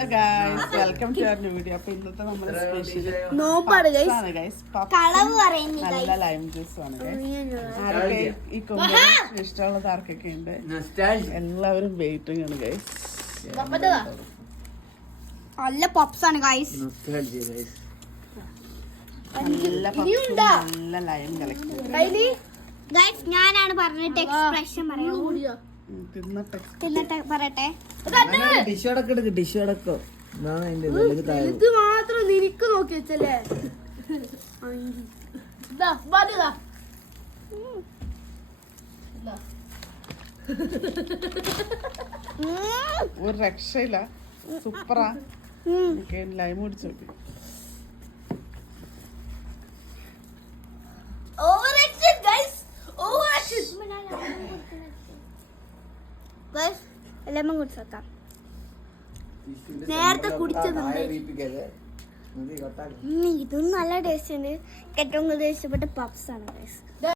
Welcome to our video. അപ്പൊ ഇന്നത്തെ നമ്മുടെ സ്പെഷ്യൽ നല്ല ലൈം ജ്യൂസ് ആണ്. ആരൊക്കെ ഈ കോമ്പിനേഷൻ ഇഷ്ടമുള്ളത് ആർക്കൊക്കെ ഉണ്ട്? എല്ലാവരും വെയിറ്റിംഗ് ആണ് ഗൈസ്. നല്ല പപ്സ് ആണ് ഗൈസ്. നല്ല ലൈം കളക്ഷൻ. ഞാനാണ് പറഞ്ഞിട്ട് എക്സ്പ്രഷൻ പറയാം. പറയട്ടെ ഇത് മാത്രം നിനക്ക് നോക്കി വെച്ചല്ലേ. ഒരു രക്ഷയില്ല, സൂപ്പറാ. ലൈം കുടിച്ചു നോക്കി. ലെമൺ കുടിച്ചോക്കാം. നേരത്തെ കുടിച്ചതുണ്ട്. ഇതും നല്ല ടേസ്റ്റ് ഉണ്ട്. ഏറ്റവും കൂടുതൽ ഇഷ്ടപ്പെട്ട പപ്സ് ആണ് ഗൈസ്.